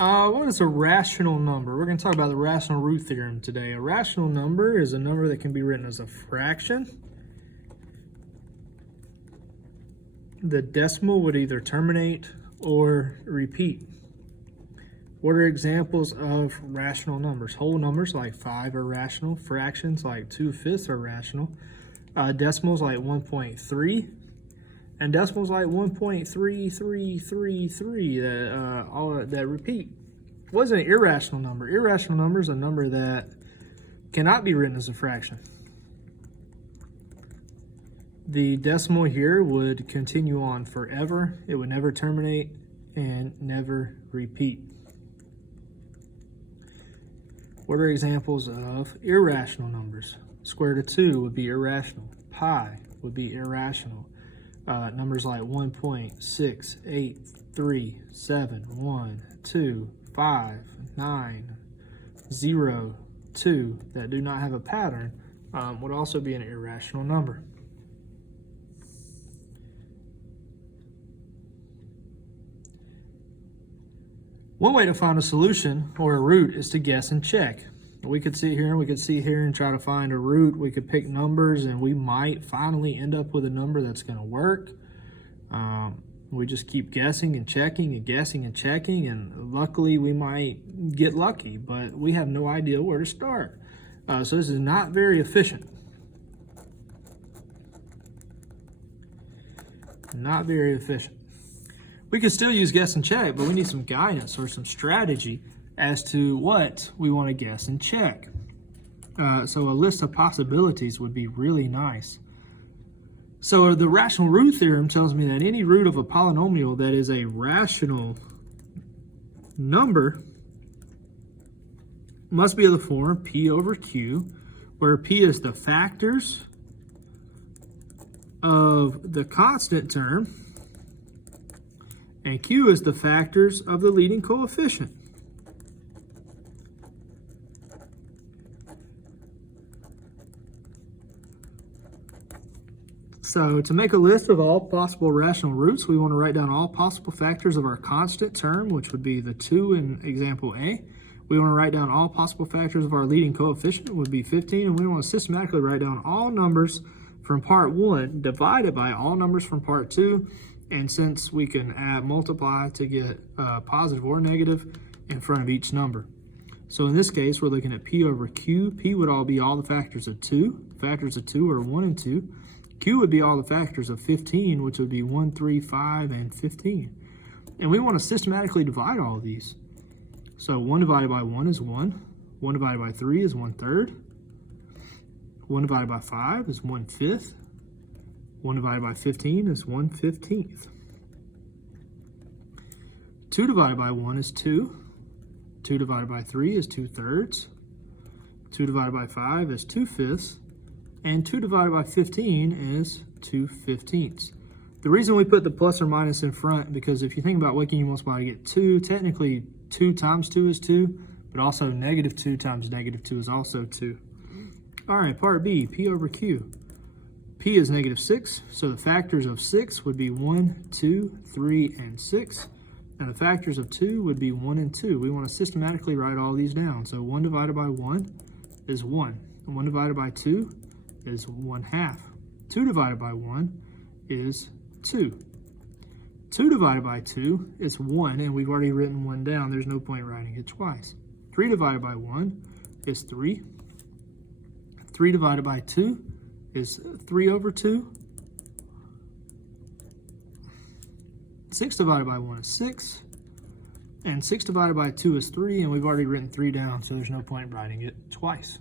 What is a rational number? We're going to talk about the rational root theorem today. A rational number is a number that can be written as a fraction. The decimal would either terminate or repeat. What are examples of rational numbers? Whole numbers like 5 are rational. Fractions like 2/5 are rational. Decimals like 1.3. And decimals like 1.3333 that repeat. What is an irrational number? Irrational number is a number that cannot be written as a fraction. The decimal here would continue on forever. It would never terminate and never repeat. What are examples of irrational numbers? Square root of 2 would be irrational. Pi would be irrational. Numbers like 1.68371259502 that do not have a pattern would also be an irrational number. One way to find a solution or a root is to guess and check. We could sit here and try to find a root. We could pick numbers and we might finally end up with a number that's going to work. We just keep guessing and checking and guessing and checking, and luckily we might get lucky, but we have no idea where to start. So this is not very efficient. Not very efficient. We can still use guess and check, but we need some guidance or some strategy as to what we want to guess and check. So a list of possibilities would be really nice. So the rational root theorem tells me that any root of a polynomial that is a rational number must be of the form P over Q, where P is the factors of the constant term and Q is the factors of the leading coefficient. So to make a list of all possible rational roots, we want to write down all possible factors of our constant term, which would be the 2 in example A. We want to write down all possible factors of our leading coefficient, would be 15, and we want to systematically write down all numbers from part 1 divided by all numbers from part 2. And since we can multiply to get positive or negative in front of each number. So in this case, we're looking at P over Q. P would all be all the factors of 2. Factors of 2 are 1 and 2. Q would be all the factors of 15, which would be 1, 3, 5, and 15. And we want to systematically divide all of these. So 1 divided by 1 is 1. 1 divided by 3 is 1/3. 1 divided by 5 is 1/5. 1 divided by 15 is 1/15. 2 divided by 1 is 2. 2 divided by 3 is 2/3. 2 divided by 5 is 2/5. And 2 divided by 15 is 2/15. The reason we put the plus or minus in front, because if you think about what can you multiply to get 2, technically 2 times 2 is 2, but also -2 times -2 is also 2. All right, part B, P over Q. P is -6, so the factors of 6 would be 1, 2, 3, and 6. And the factors of 2 would be 1 and 2. We want to systematically write all these down. So 1 divided by 1 is 1. And 1 divided by 2 is 1/2. 2 divided by 1 is 2. 2 divided by 2 is 1, and we've already written 1 down. There's no point writing it twice. 3 divided by 1 is 3. 3 divided by 2 is 3 over 2. 6 divided by 1 is 6. And 6 divided by 2 is 3, and we've already written 3 down, so there's no point writing it twice.